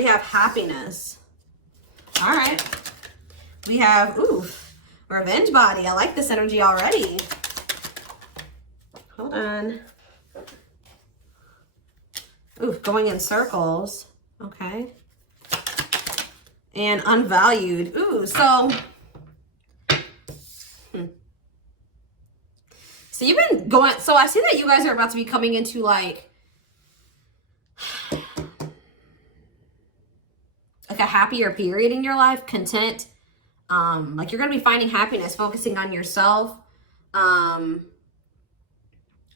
We have happiness. All right. We have, ooh, revenge body. I like this energy already. Hold on. Ooh, going in circles. Okay. And unvalued. Ooh, so. So you've been going, so I see that you guys are about to be coming into like a happier period in your life, content. Like you're going to be finding happiness, focusing on yourself,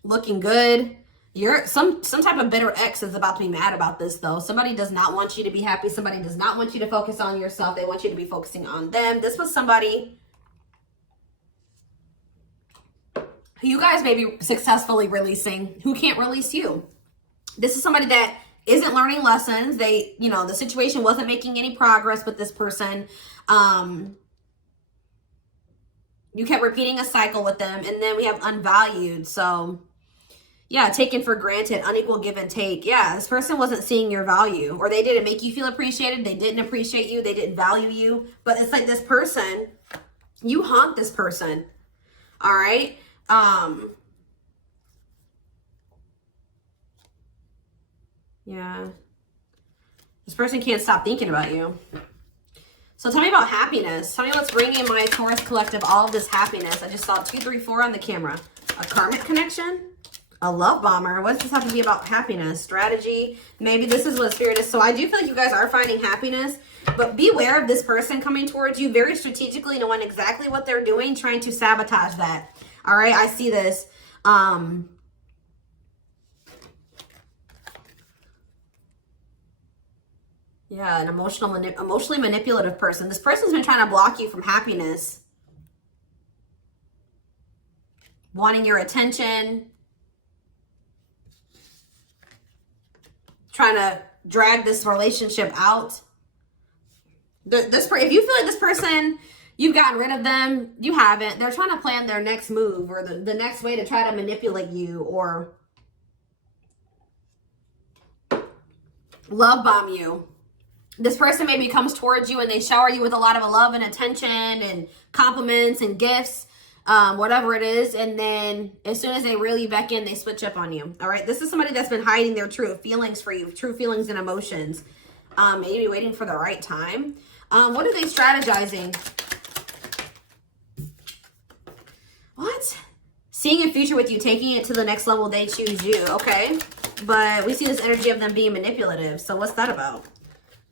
looking good. You're some type of bitter ex is about to be mad about this though. Somebody does not want you to be happy. Somebody does not want you to focus on yourself. They want you to be focusing on them. This was somebody who you guys may be successfully releasing who can't release you. This is somebody that isn't learning lessons. They, you know, the situation wasn't making any progress with this person. You kept repeating a cycle with them. And then we have unvalued. So yeah, taken for granted, unequal give and take. Yeah, this person wasn't seeing your value, or they didn't make you feel appreciated. They didn't appreciate you. They didn't value you. But it's like this person, you haunt this person. All right. Yeah, this person can't stop thinking about you. So tell me about happiness. Tell me what's bringing my Taurus collective all of this happiness. I just saw 2, 3, 4 on the camera. A karmic connection, a love bomber. What does this have to be about happiness? Strategy. Maybe this is what spirit is. So I do feel like you guys are finding happiness, but beware of this person coming towards you very strategically, knowing exactly what they're doing, trying to sabotage that. All right, I see this. Yeah, an emotionally manipulative person. This person's been trying to block you from happiness. Wanting your attention. Trying to drag this relationship out. If you feel like this person, you've gotten rid of them, you haven't. They're trying to plan their next move or the next way to try to manipulate you or love bomb you. This person maybe comes towards you and they shower you with a lot of love and attention and compliments and gifts, whatever it is. And then as soon as they reel you back in, they switch up on you. All right. This is somebody that's been hiding their true feelings for you, true feelings and emotions. Maybe waiting for the right time. What are they strategizing? What? Seeing a future with you, taking it to the next level, they choose you. Okay. But we see this energy of them being manipulative. So what's that about?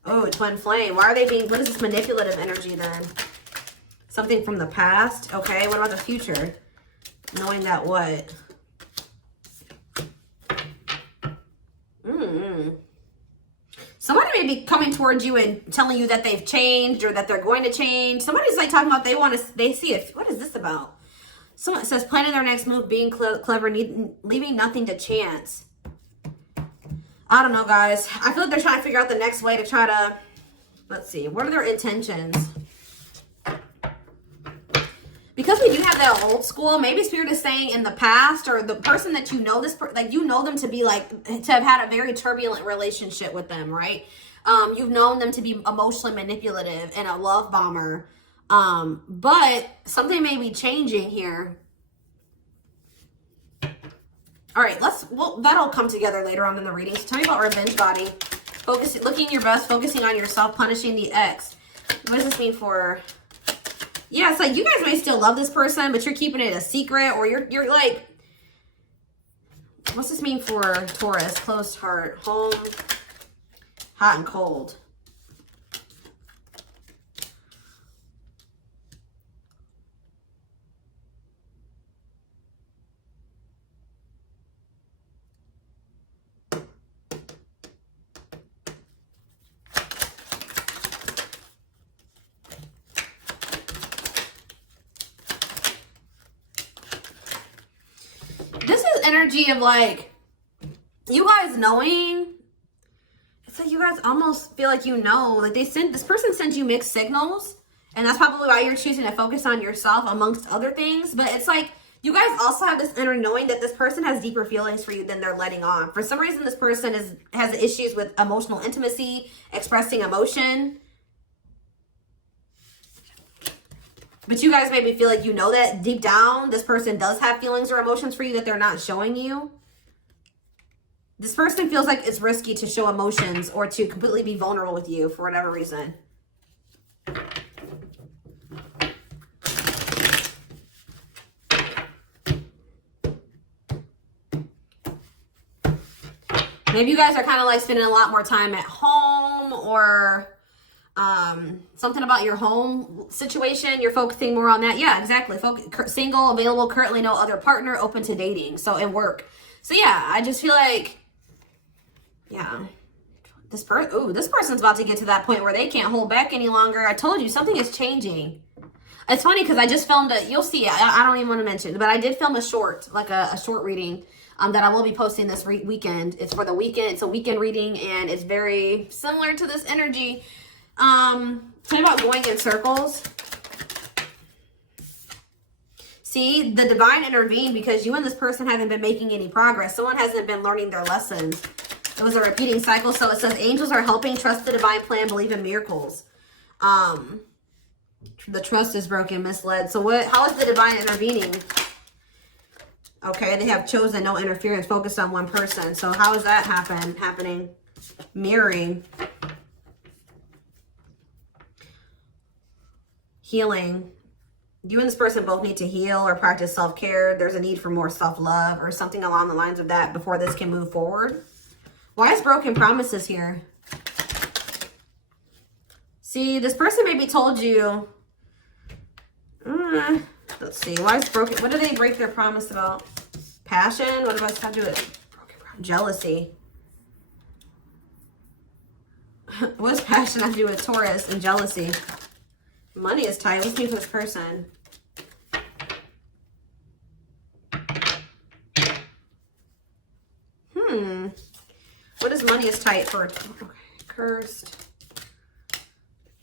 Oh, twin flame. Why are they being, what is this manipulative energy then? Something from the past. Okay, what about the future? Knowing that what? Somebody may be coming towards you and telling you that they've changed or that they're going to change. Somebody's like talking about they see it. What is this about? Someone says planning their next move, being clever, leaving nothing to chance. I don't know, guys. I feel like they're trying to figure out the next way to try to, let's see, what are their intentions? Because we do have that old school, maybe spirit is saying in the past, or the person that you know, like you know them to be like, to have had a very turbulent relationship with them, right? You've known them to be emotionally manipulative and a love bomber. But something may be changing here. All right, that'll come together later on in the reading. So tell me about revenge body. Looking your best, focusing on yourself, punishing the ex. What does this mean for? Yeah, it's like you guys may still love this person, but you're keeping it a secret, or you're like, what's this mean for Taurus? Closed heart, home, hot and cold. Energy of like you guys knowing. It's like you guys almost feel like you know, like this person sent you mixed signals, and that's probably why you're choosing to focus on yourself amongst other things. But it's like You guys also have this inner knowing that this person has deeper feelings for you than they're letting on. For some reason, this person has issues with emotional intimacy, expressing emotion. But you guys maybe feel like you know that deep down, this person does have feelings or emotions for you that they're not showing you. This person feels like it's risky to show emotions or to completely be vulnerable with you for whatever reason. Maybe you guys are kind of like spending a lot more time at home, or something about your home situation. You're focusing more on that. Yeah, exactly. Single, available, currently no other partner, open to dating. So in work. So yeah, I just feel like, yeah, this person's about to get to that point where they can't hold back any longer. I told you something is changing. It's funny because I just filmed you'll see, I don't even want to mention, but I did film a short, like a short reading that I will be posting this weekend. It's for the weekend. It's a weekend reading, and it's very similar to this energy. Tell me about going in circles. See, the divine intervened because you and this person haven't been making any progress. Someone hasn't been learning their lessons. It was a repeating cycle. So it says angels are helping, trust the divine plan, believe in miracles. The trust is broken, misled. So how is the divine intervening? Okay, they have chosen no interference, focused on one person. So how is that happening? Mirroring. Healing. You and this person both need to heal or practice self-care. There's a need for more self-love or something along the lines of that before this can move forward. Why is broken promises here? See, this person maybe told you. Let's see. Why is broken? What do they break their promise about? Passion? What about to do with broken promise? Jealousy? What does passion have to do with Taurus and jealousy? Money is tight. What's new for this person? What is money is tight for? Okay, cursed.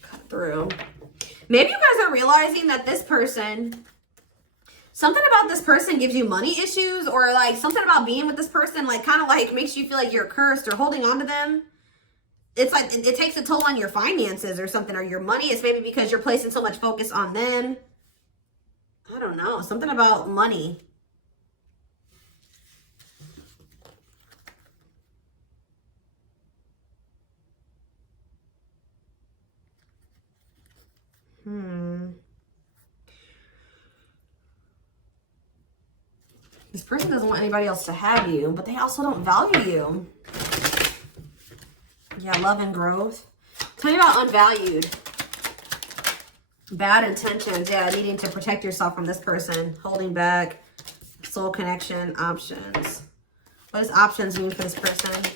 Cut through. Maybe you guys are realizing that this person, something about this person gives you money issues, or like something about being with this person, like kind of like makes you feel like you're cursed or holding on to them. It's like it takes a toll on your finances or something, or your money. It's maybe because you're placing so much focus on them. I don't know. Something about money. This person doesn't want anybody else to have you, but they also don't value you. Yeah, love and growth. Tell me about unvalued. Bad intentions. Yeah, needing to protect yourself from this person. Holding back. Soul connection. Options. What does options mean for this person?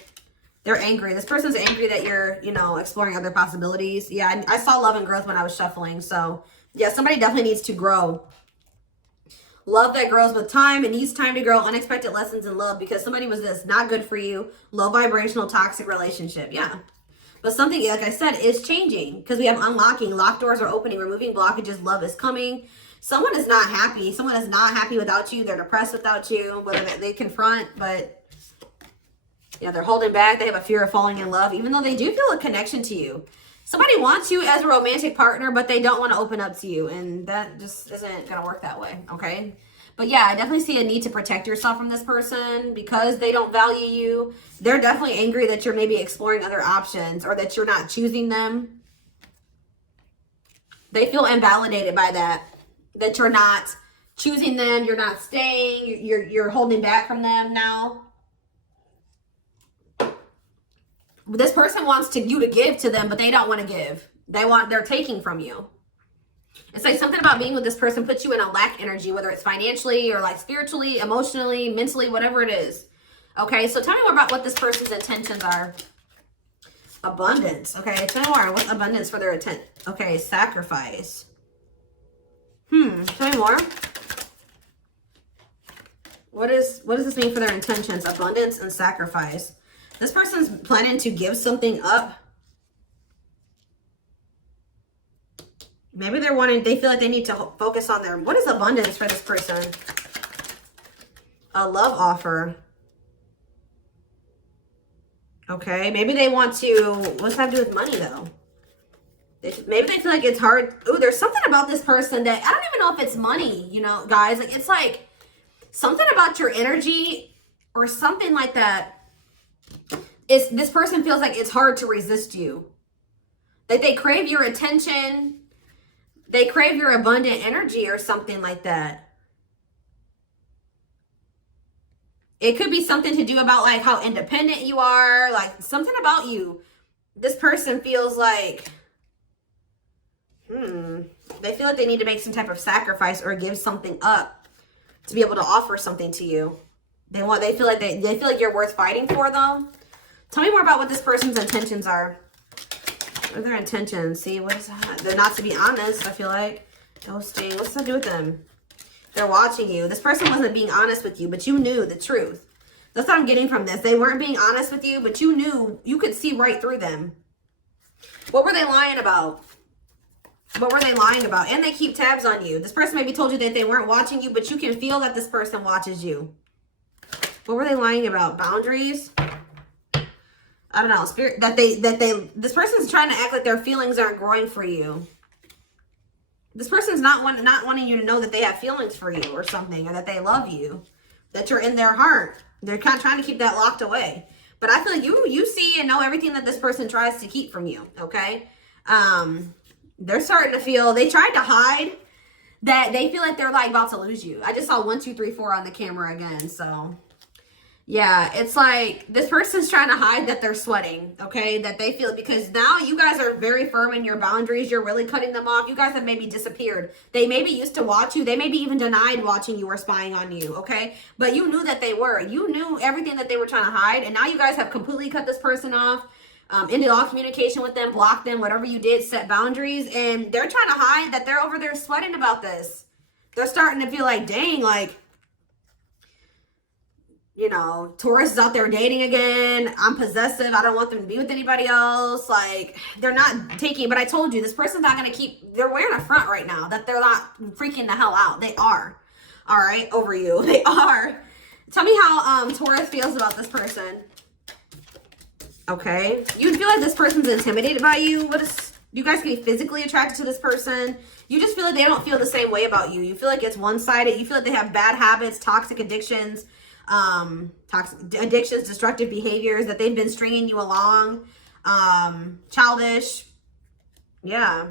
They're angry. This person's angry that you're, exploring other possibilities. Yeah, I saw love and growth when I was shuffling. So, yeah, somebody definitely needs to grow. Love that grows with time. It needs time to grow. Unexpected lessons in love because somebody was not good for you. Low vibrational toxic relationship. Yeah. But something, like I said, is changing because we have unlocking. Locked doors are opening. Removing blockages. Love is coming. Someone is not happy. Someone is not happy without you. They're depressed without you. Whether they confront, but yeah, they're holding back. They have a fear of falling in love, even though they do feel a connection to you. Somebody wants you as a romantic partner, but they don't want to open up to you. And that just isn't going to work that way. Okay. But yeah, I definitely see a need to protect yourself from this person because they don't value you. They're definitely angry that you're maybe exploring other options or that you're not choosing them. They feel invalidated by that you're not choosing them. You're not staying. You're holding back from them now. This person wants you to give to them, but they don't want to give. They're taking from you. It's like something about being with this person puts you in a lack energy, whether it's financially or like spiritually, emotionally, mentally, whatever it is. Okay, so tell me more about what this person's intentions are. Abundance. Okay, tell me more. What's abundance for their intent? Okay, sacrifice. Tell me more. What does this mean for their intentions? Abundance and sacrifice. This person's planning to give something up. Maybe they feel like they need to focus on what is abundance for this person? A love offer. Okay, maybe they want to, what's that have to do with money though? Maybe they feel like it's hard. Ooh, there's something about this person that, I don't even know if it's money, you know, guys. Like, it's like something about your energy or something like that. This person feels like it's hard to resist you. Like they crave your attention. They crave your abundant energy or something like that. It could be something to do about like how independent you are, like something about you. This person feels like, they feel like they need to make some type of sacrifice or give something up to be able to offer something to you. They feel like they feel like you're worth fighting for them. Tell me more about what this person's intentions are. What are their intentions? See, what is that? They're not to be honest, I feel like. Ghosting. What's that do with them? They're watching you. This person wasn't being honest with you, but you knew the truth. That's what I'm getting from this. They weren't being honest with you, but you knew, you could see right through them. What were they lying about? What were they lying about? And they keep tabs on you. This person maybe told you that they weren't watching you, but you can feel that this person watches you. What were they lying about? Boundaries? I don't know. Spirit, this person's trying to act like their feelings aren't growing for you. This person's not wanting you to know that they have feelings for you or something, or that they love you, that you're in their heart. They're kind of trying to keep that locked away. But I feel like you see and know everything that this person tries to keep from you, okay? They're starting to feel, they tried to hide that they feel like they're like about to lose you. I just saw 1, 2, 3, 4 on the camera again, so... yeah, it's like this person's trying to hide that they're sweating, okay? That they feel, because now you guys are very firm in your boundaries. You're really cutting them off. You guys have maybe disappeared. They maybe used to watch you. They maybe even denied watching you or spying on you, okay? But you knew that they were. You knew everything that they were trying to hide. And now you guys have completely cut this person off, ended all communication with them, blocked them, whatever you did, set boundaries. And they're trying to hide that they're over there sweating about this. They're starting to feel like, dang, like... you know, Taurus is out there dating again. I'm possessive. I don't want them to be with anybody else. Like, they're not taking, but I told you, this person's not going to keep, they're wearing a front right now that they're not freaking the hell out. They are. All right, over you. They are. Tell me how Taurus feels about this person. Okay. You feel like this person's intimidated by you. You guys can be physically attracted to this person. You just feel like they don't feel the same way about you. You feel like it's one-sided. You feel like they have bad habits, toxic addictions, destructive behaviors, that they've been stringing you along, childish. Yeah.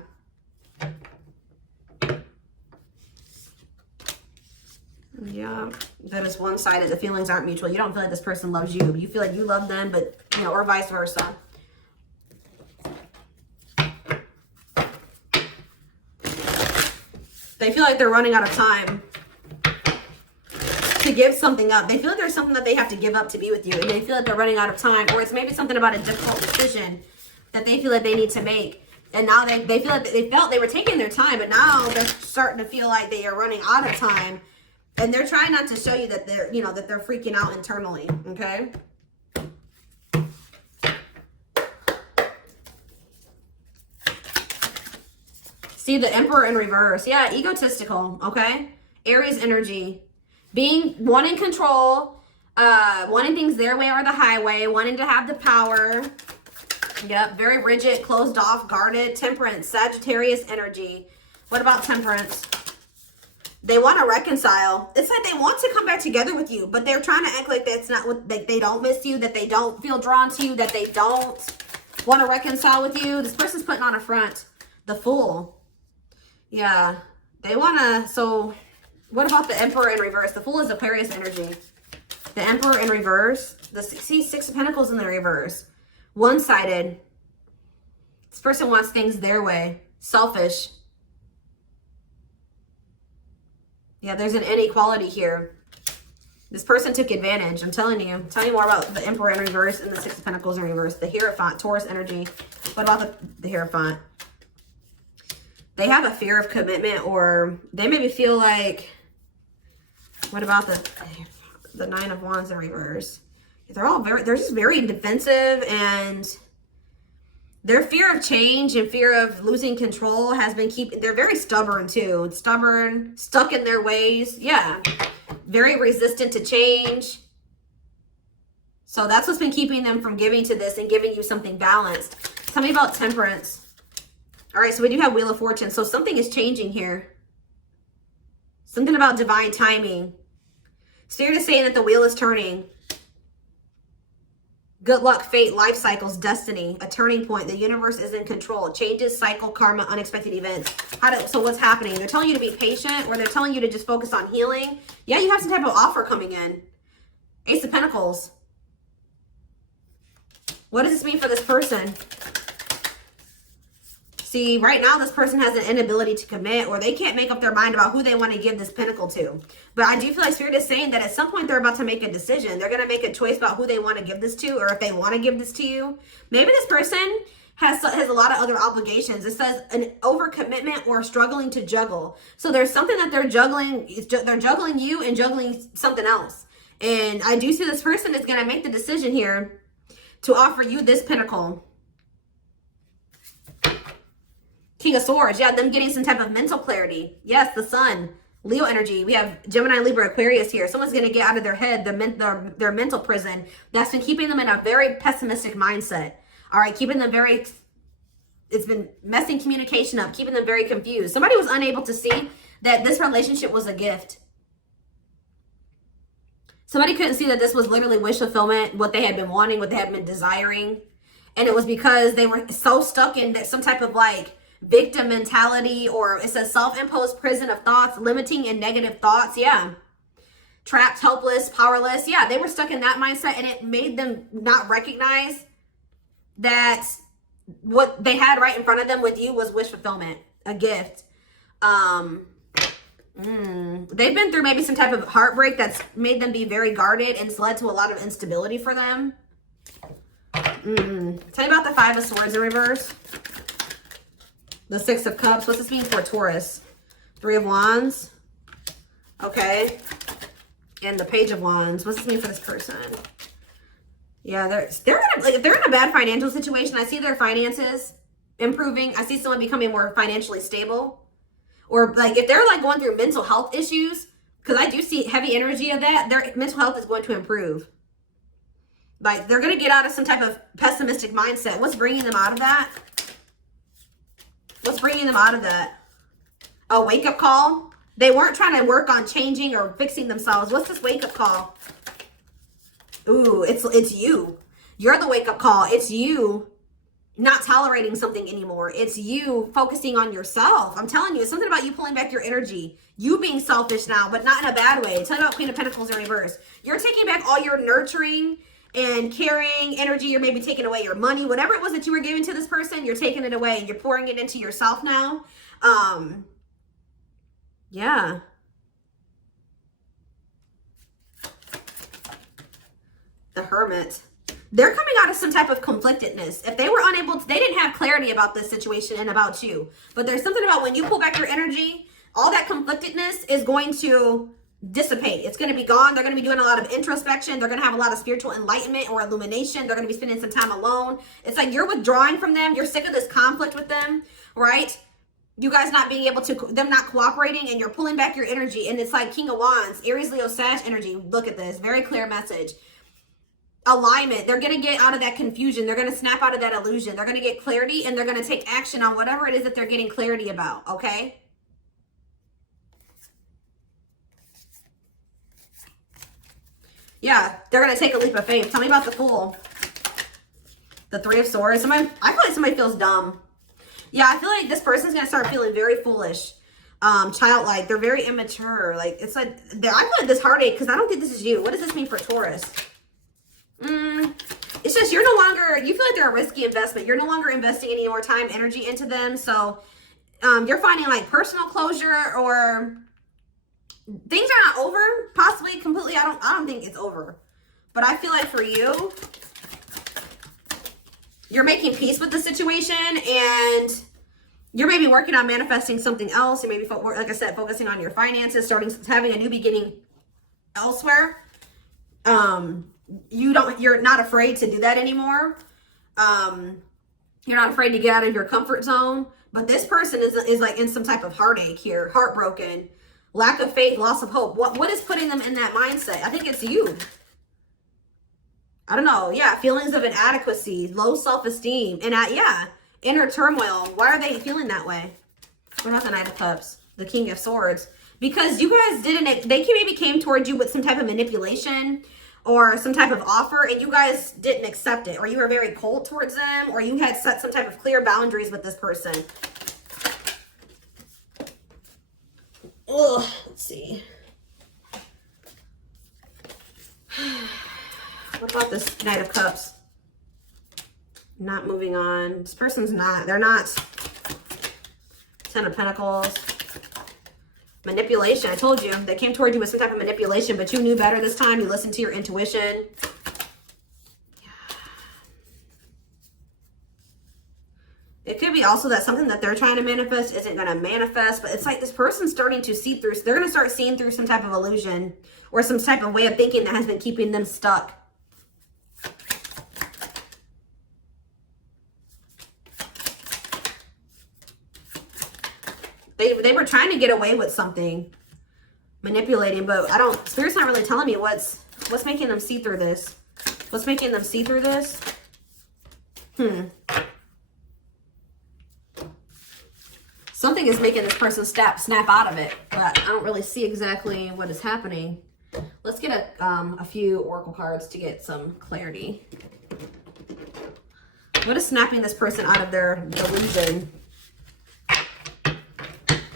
Yeah, that is one-sided. The feelings aren't mutual. You don't feel like this person loves you. You feel like you love them, but, you know, or vice versa. They feel like they're running out of time to give something up. They feel like there's something that they have to give up to be with you, and they feel like they're running out of time, or it's maybe something about a difficult decision that they feel like they need to make. And now they feel like they felt they were taking their time, but now they're starting to feel like they are running out of time, and they're trying not to show you that they're, you know, that they're freaking out internally. Okay. See the Emperor in reverse. Yeah, egotistical. Okay. Aries energy. Being one in control, wanting things their way or the highway, wanting to have the power. Yep, very rigid, closed off, guarded. Temperance, Sagittarius energy. What about Temperance? They want to reconcile. It's like they want to come back together with you, but they're trying to act like that's not what they don't miss you, that they don't feel drawn to you, that they don't want to reconcile with you. This person's putting on a front. The Fool. Yeah, they want to, so... what about the Emperor in reverse? The Fool is Aquarius energy. The Emperor in reverse. See, Six of Pentacles in the reverse. One-sided. This person wants things their way. Selfish. Yeah, there's an inequality here. This person took advantage. I'm telling you. Tell me more about the Emperor in reverse and the Six of Pentacles in reverse. The Hierophant, Taurus energy. What about the Hierophant? They have a fear of commitment, or they maybe feel like... what about the Nine of Wands in reverse? They're just very defensive, and their fear of change and fear of losing control has been they're very stubborn too. Stubborn, stuck in their ways. Yeah. very resistant to change. So that's what's been keeping them from giving to this and giving you something balanced. Tell me about Temperance. All right, so we do have Wheel of Fortune. So something is changing here. Something about divine timing. Spirit is saying that the wheel is turning. Good luck, fate, life cycles, destiny, a turning point. The universe is in control. Changes, cycle, karma, unexpected events. So what's happening? They're telling you to be patient, or they're telling you to just focus on healing. Yeah, you have some type of offer coming in. Ace of Pentacles. What does this mean for this person? See, right now this person has an inability to commit, or they can't make up their mind about who they want to give this pentacle to. But I do feel like Spirit is saying that at some point they're about to make a decision. They're going to make a choice about who they want to give this to, or if they want to give this to you. Maybe this person has a lot of other obligations. It says an overcommitment or struggling to juggle. So there's something that they're juggling. They're juggling you and juggling something else. And I do see this person is going to make the decision here to offer you this pentacle. King of Swords. Yeah, them getting some type of mental clarity. Yes, the Sun. Leo energy. We have Gemini, Libra, Aquarius here. Someone's going to get out of their head, their mental prison that's been keeping them in a very pessimistic mindset. All right, keeping them very, it's been messing communication up, keeping them very confused. Somebody was unable to see that this relationship was a gift. Somebody couldn't see that this was literally wish fulfillment, what they had been wanting, what they had been desiring. And it was because they were so stuck in some type of like victim mentality, or it says self-imposed prison of thoughts, limiting and negative thoughts. Yeah. Trapped, helpless, powerless. Yeah, they were stuck in that mindset, and it made them not recognize that what they had right in front of them with you was wish fulfillment, a gift. They've been through maybe some type of heartbreak that's made them be very guarded, and it's led to a lot of instability for them. Tell me about the Five of Swords in reverse. The Six of Cups. What's this mean for Taurus? Three of Wands. Okay. And the Page of Wands. What's this mean for this person? Yeah, they're if they're in a bad financial situation, I see their finances improving. I see someone becoming more financially stable. Or like if they're like going through mental health issues, because I do see heavy energy of that, their mental health is going to improve. Like they're going to get out of some type of pessimistic mindset. What's bringing them out of that? What's bringing them out of that? A wake-up call. They weren't trying to work on changing or fixing themselves. What's this wake-up call? Ooh, it's you. You're the wake-up call. It's you not tolerating something anymore. It's you focusing on yourself. I'm telling you, it's something about you pulling back your energy. You being selfish now, but not in a bad way. Tell me about Queen of Pentacles in reverse. You're taking back all your nurturing and caring energy. You're maybe taking away your money, whatever it was that you were giving to this person, you're taking it away and you're pouring it into yourself now. Yeah. The Hermit. They're coming out of some type of conflictedness. If they were unable to, they didn't have clarity about this situation and about you, but there's something about when you pull back your energy, all that conflictedness is going to dissipate. It's going to be gone. They're going to be doing a lot of introspection. They're going to have a lot of spiritual enlightenment or illumination. They're going to be spending some time alone. It's like you're withdrawing from them. You're sick of this conflict with them, right? You guys not being able to, them not cooperating, and you're pulling back your energy. And it's like King of Wands, Aries, Leo, Sag energy. Look at this. Very clear message. Alignment. They're going to get out of that confusion. They're going to snap out of that illusion. They're going to get clarity, and they're going to take action on whatever it is that they're getting clarity about. Okay? Yeah, they're going to take a leap of faith. Tell me about the Fool. The Three of Swords. I feel like somebody feels dumb. Yeah, I feel like this person's going to start feeling very foolish. Childlike. They're very immature. Like, it's like, I feel like this heartache, because I don't think this is you. What does this mean for Taurus? It's just you're no longer, you feel like they're a risky investment. You're no longer investing any more time, energy into them. So you're finding like personal closure, or things are not over, possibly completely. I don't think it's over, but I feel like for you, you're making peace with the situation, and you're maybe working on manifesting something else. You maybe, like I said, focusing on your finances, having a new beginning elsewhere. You're not afraid to do that anymore. You're not afraid to get out of your comfort zone, but this person is like in some type of heartache here, heartbroken. lack of faith, loss of hope. What is putting them in that mindset? I think it's you. I don't know. Yeah, feelings of inadequacy, low self-esteem, and yeah, inner turmoil. Why are they feeling that way? What about the Knight of Cups? The King of Swords. Because you guys didn't, they maybe came towards you with some type of manipulation or some type of offer, and you guys didn't accept it, or you were very cold towards them, or you had set some type of clear boundaries with this person. Ugh, let's see. What about this Knight of Cups? Not moving on. This person's not, they're not. Ten of Pentacles. Manipulation. I told you. They came toward you with some type of manipulation, but you knew better this time. You listened to your intuition. It could be also that something that they're trying to manifest isn't going to manifest, but it's like this person's starting to see through. They're going to start seeing through some type of illusion or some type of way of thinking that has been keeping them stuck. They were trying to get away with something, manipulating, but I don't, Spirit's not really telling me what's making them see through this. What's making them see through this? Something is making this person snap out of it, but I don't really see exactly what is happening. Let's get a few oracle cards to get some clarity. What is snapping this person out of their delusion?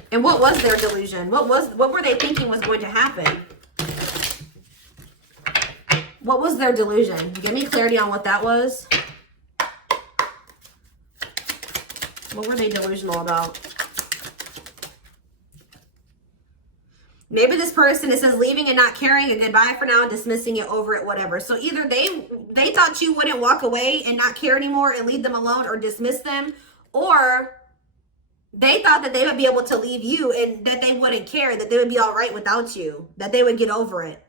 And what was their delusion? What were they thinking was going to happen? What was their delusion? Give me clarity on what that was. What were they delusional about? Maybe this person, it says leaving and not caring, a goodbye for now, dismissing it, over it, whatever. So either they thought you wouldn't walk away and not care anymore and leave them alone or dismiss them, or they thought that they would be able to leave you and that they wouldn't care, that they would be all right without you, that they would get over it.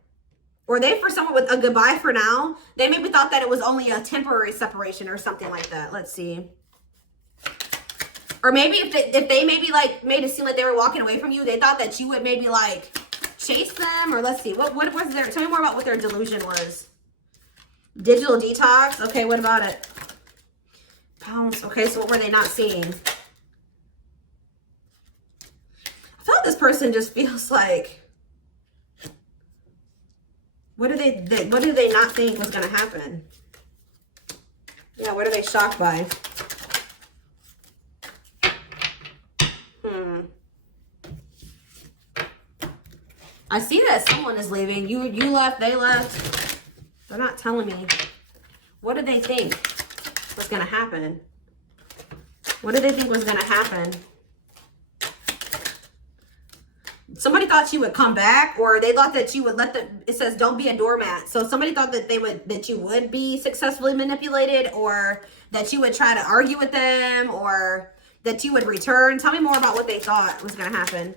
Or they, for someone with a goodbye for now, they maybe thought that it was only a temporary separation or something like that. Let's see. Or maybe if they maybe like made it seem like they were walking away from you, they thought that you would maybe like chase them, or let's see. What was their, tell me more about what their delusion was. Digital detox. Okay, what about it? Bounce. Okay, so what were they not seeing? I feel like this person just feels like, what do they not think was going to happen? Yeah, what are they shocked by? I see that someone is leaving. You left, they left. They're not telling me. What did they think was going to happen? What did they think was going to happen? Somebody thought you would come back, or they thought that you would let them, it says don't be a doormat. So somebody thought that that you would be successfully manipulated, or that you would try to argue with them, or that you would return. Tell me more about what they thought was going to happen.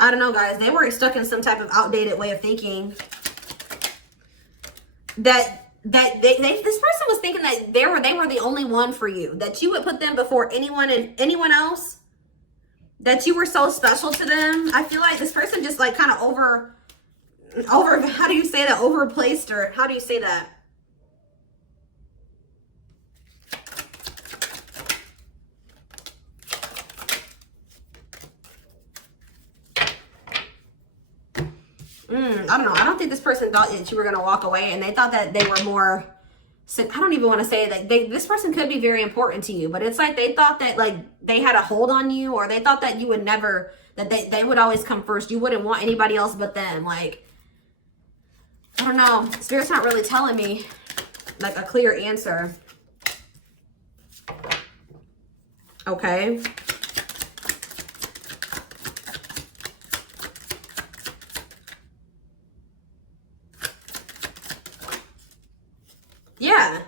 I don't know, guys. They were stuck in some type of outdated way of thinking. This person was thinking that they were the only one for you. That you would put them before anyone and anyone else. That you were so special to them. I feel like this person just like kind of over, how do you say that? Overplaced, or how do you say that? I don't know. I don't think this person thought that you were going to walk away, and they thought that they were more, I don't even want to say that this person could be very important to you, but it's like they thought that like they had a hold on you, or they thought that you would never, that they would always come first. You wouldn't want anybody else but them. Like, I don't know. Spirit's not really telling me like a clear answer. Okay. Yeah.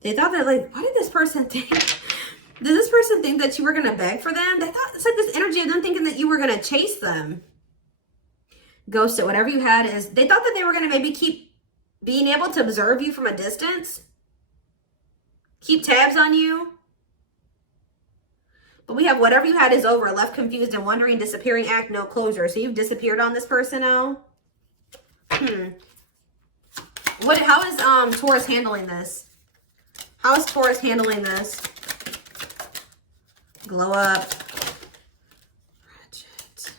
They thought that like, what did this person think? Did this person think that you were going to beg for them? They thought, it's like this energy of them thinking that you were going to chase them. Ghosted, whatever you had is, they thought that they were going to maybe keep being able to observe you from a distance. Keep tabs on you. But we have whatever you had is over. Left confused and wondering, disappearing act, no closure. So you've disappeared on this person now. How is Taurus handling this? How is Taurus handling this? Glow up. Ratchet.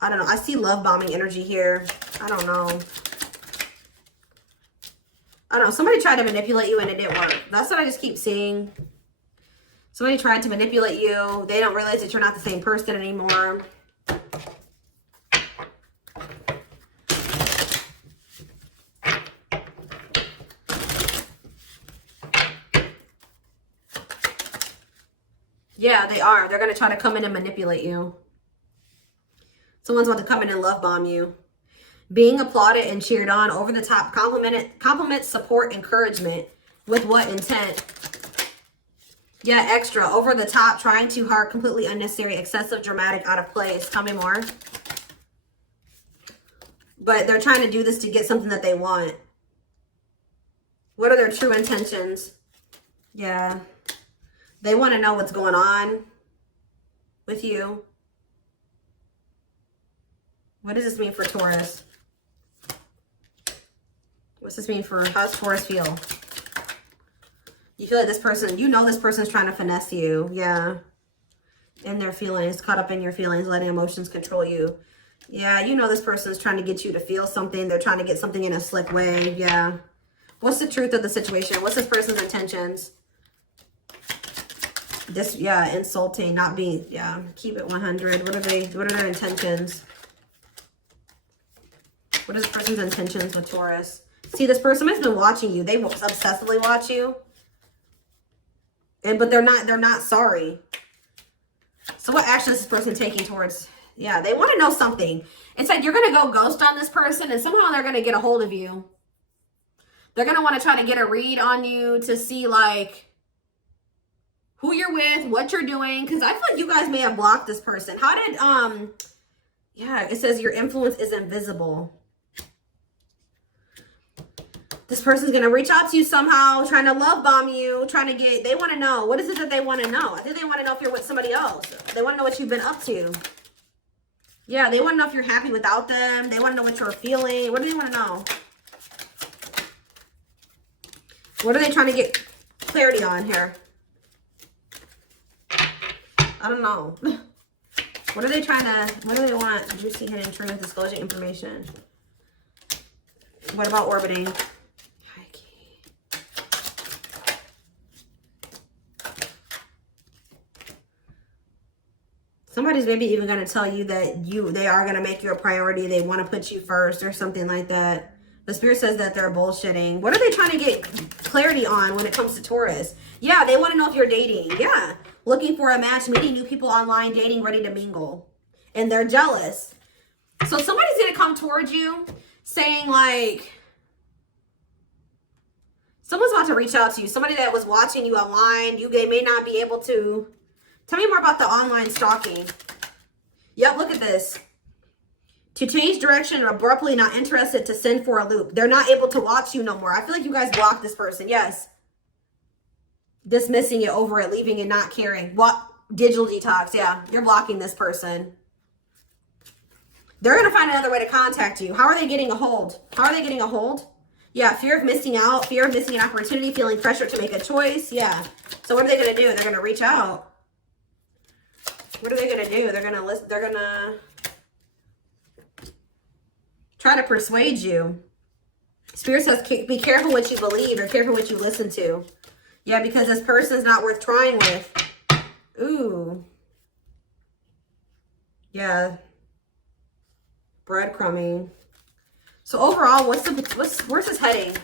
I don't know. I see love bombing energy here. I don't know. I don't know. Somebody tried to manipulate you and it didn't work. That's what I just keep seeing. Somebody tried to manipulate you. They don't realize that you're not the same person anymore. Yeah, they are. They're going to try to come in and manipulate you. Someone's about to come in and love bomb you. Being applauded and cheered on, over the top, compliment, support, encouragement. With what intent? Yeah, extra, over the top, trying too hard, completely unnecessary, excessive, dramatic, out of place. Tell me more. But they're trying to do this to get something that they want. What are their true intentions? Yeah. They want to know what's going on with you. What does this mean for Taurus? What's this mean for, how's Taurus feel? You feel like this person, you know this person's trying to finesse you. Yeah. In their feelings, caught up in your feelings, letting emotions control you. Yeah, you know this person's trying to get you to feel something. They're trying to get something in a slick way. Yeah. What's the truth of the situation? What's this person's intentions? This, yeah, insulting, not being, yeah, keep it 100. What are their intentions? What is this person's intentions with Taurus? See, this person has been watching you. They obsessively watch you. But they're not sorry. So what action is this person taking towards, yeah, they want to know something. It's like you're going to go ghost on this person and somehow they're going to get a hold of you. They're going to want to try to get a read on you to see like who you're with, what you're doing. Because I feel like you guys may have blocked this person. How did, yeah, it says your influence is invisible. This person's going to reach out to you somehow, trying to love bomb you, trying to get, they want to know. What is it that they want to know? I think they want to know if you're with somebody else. They want to know what you've been up to. Yeah, they want to know if you're happy without them. They want to know what you're feeling. What do they want to know? What are they trying to get clarity on here? I don't know. What are they trying to, what do they want? Juicy, hidden truth, disclosure, information. What about orbiting? Somebody's maybe even going to tell you that they are going to make you a priority. They want to put you first or something like that. The spirit says that they're bullshitting. What are they trying to get clarity on when it comes to Taurus? Yeah, they want to know if you're dating. Yeah. Looking for a match, meeting new people online, dating, ready to mingle. And they're jealous. So somebody's going to come towards you saying like, someone's about to reach out to you. Somebody that was watching you online, they may not be able to. Tell me more about the online stalking. Yep, look at this. To change direction, abruptly not interested, to send for a loop. They're not able to watch you no more. I feel like you guys blocked this person. Yes. Dismissing it, over it, leaving it, not caring. What? Digital detox. Yeah, you're blocking this person. They're going to find another way to contact you. How are they getting a hold? How are they getting a hold? Yeah, fear of missing out, fear of missing an opportunity, feeling pressure to make a choice. Yeah. So what are they going to do? They're going to reach out. What are they going to do? They're going to listen. They're going to try to persuade you. Spirit says, be careful what you believe or careful what you listen to. Yeah, because this person's not worth trying with. Ooh. Yeah. Breadcrumbing. So overall, where's this heading?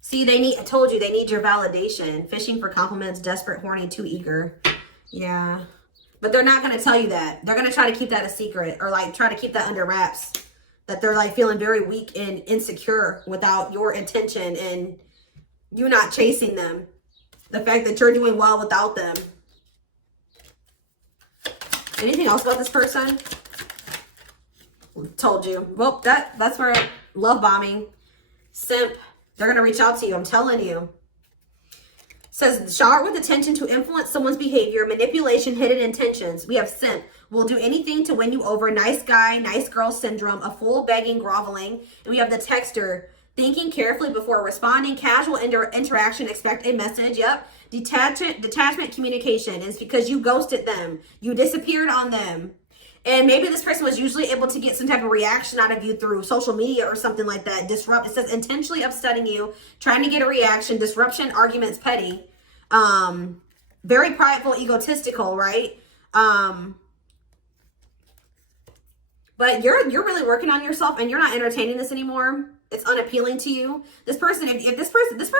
See, I told you, they need your validation. Fishing for compliments, desperate, horny, too eager. Yeah. But they're not going to tell you that. They're going to try to keep that a secret or like try to keep that under wraps. That they're like feeling very weak and insecure without your attention and you not chasing them. The fact that you're doing well without them. Anything else about this person? Told you. Well, that's where love bombing, simp, they're going to reach out to you. I'm telling you. Says, shower with attention to influence someone's behavior, manipulation, hidden intentions. We have simp. Will do anything to win you over. Nice guy, nice girl syndrome. A fool, begging, groveling. And we have the texter. Thinking carefully before responding. Casual interaction. Expect a message. Yep. Detachment communication. It's because you ghosted them. You disappeared on them. And maybe this person was usually able to get some type of reaction out of you through social media or something like that. Disrupt. It says intentionally upsetting you. Trying to get a reaction. Disruption. Arguments. Petty. Very prideful, egotistical, right? But you're really working on yourself and you're not entertaining this anymore. It's unappealing to you. This person, if this person, this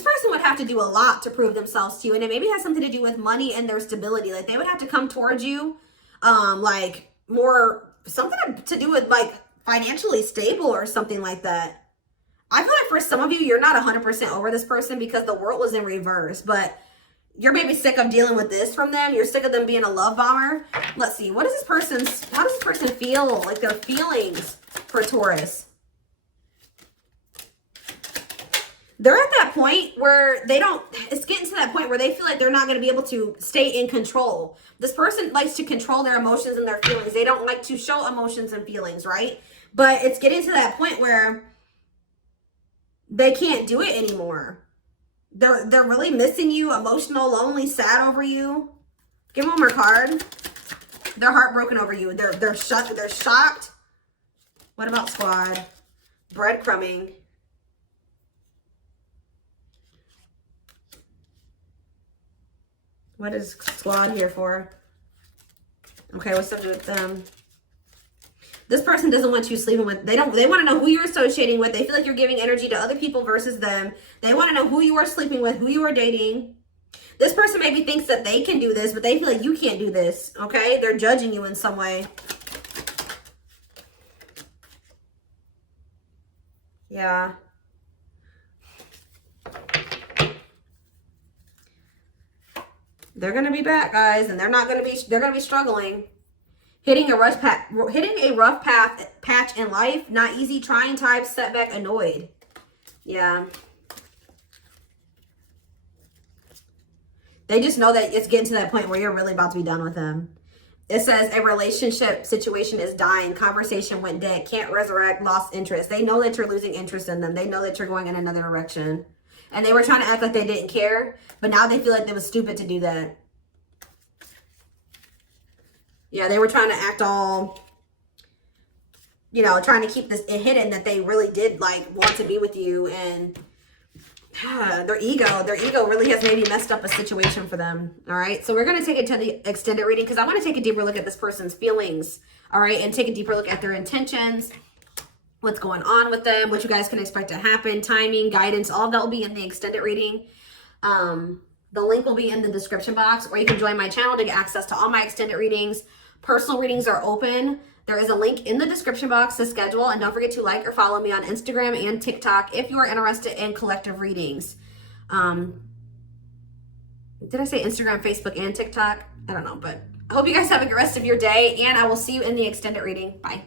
person would have to do a lot to prove themselves to you. And it maybe has something to do with money and their stability. Like they would have to come towards you, like more, something to do with like financially stable or something like that. I feel like for some of you, you're not 100% over this person because the world was in reverse, but you're maybe sick of dealing with this from them. You're sick of them being a love bomber. Let's see. How does this person feel? Like their feelings for Taurus. They're at that point where it's getting to that point where they feel like they're not going to be able to stay in control. This person likes to control their emotions and their feelings. They don't like to show emotions and feelings, right? But it's getting to that point where they can't do it anymore. They're really missing you, emotional, lonely, sad over you. Give them one more card. They're heartbroken over you. They're shocked. What about squad? Breadcrumbing. What is squad here for? Okay, what's up with them? This person doesn't want you sleeping with. They want to know who you're associating with. They feel like you're giving energy to other people versus them. They want to know who you are sleeping with, who you are dating. This person maybe thinks that they can do this, but they feel like you can't do this. Okay? They're judging you in some way. Yeah. They're going to be back, guys, and they're going to be struggling. Hitting a rough patch in life, not easy, trying times, setback, annoyed. Yeah. They just know that it's getting to that point where you're really about to be done with them. It says a relationship situation is dying. Conversation went dead. Can't resurrect. Lost interest. They know that you're losing interest in them. They know that you're going in another direction. And they were trying to act like they didn't care. But now they feel like they was stupid to do that. Yeah, they were trying to act all, you know, trying to keep this hidden that they really did, like, want to be with you. And their ego really has maybe messed up a situation for them. All right, so we're going to take it to the extended reading because I want to take a deeper look at this person's feelings. All right, and take a deeper look at their intentions, what's going on with them, what you guys can expect to happen, timing, guidance, all of that will be in the extended reading. The link will be in the description box, or you can join my channel to get access to all my extended readings. Personal readings are open. There is a link in the description box to schedule, and don't forget to like or follow me on Instagram and TikTok if you are interested in collective readings. Did I say Instagram, Facebook, and TikTok? I don't know, but I hope you guys have a good rest of your day, and I will see you in the extended reading. Bye.